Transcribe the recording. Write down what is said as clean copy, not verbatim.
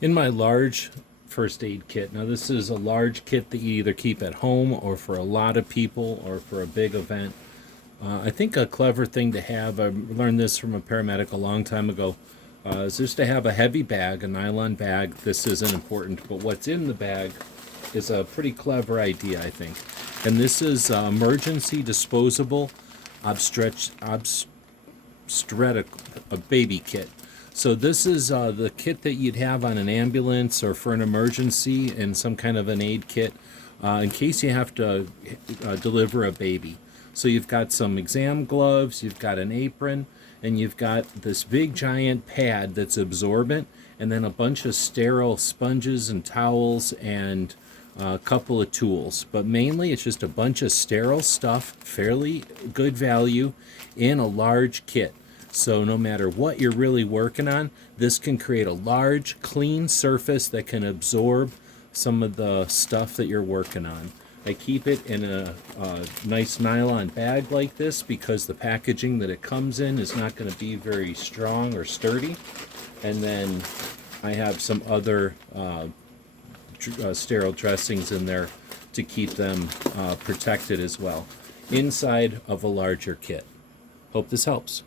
In my large first aid kit, now this is a large kit that you either keep at home or for a lot of people or for a big event. I think a clever thing to have, I learned this from a paramedic a long time ago, is just to have a heavy bag, a nylon bag. This isn't important, but what's in the bag is a pretty clever idea, I think. And this is emergency disposable obstetric a baby kit. So this is the kit that you'd have on an ambulance or for an emergency in some kind of an aid kit in case you have to deliver a baby. So you've got some exam gloves, you've got an apron, and you've got this big giant pad that's absorbent, and then a bunch of sterile sponges and towels and a couple of tools. But mainly it's just a bunch of sterile stuff, fairly good value, in a large kit. So no matter what you're really working on, this can create a large, clean surface that can absorb some of the stuff that you're working on. I keep it in a nice nylon bag like this because the packaging that it comes in is not going to be very strong or sturdy. And then I have some other sterile dressings in there to keep them protected as well, inside of a larger kit. Hope this helps.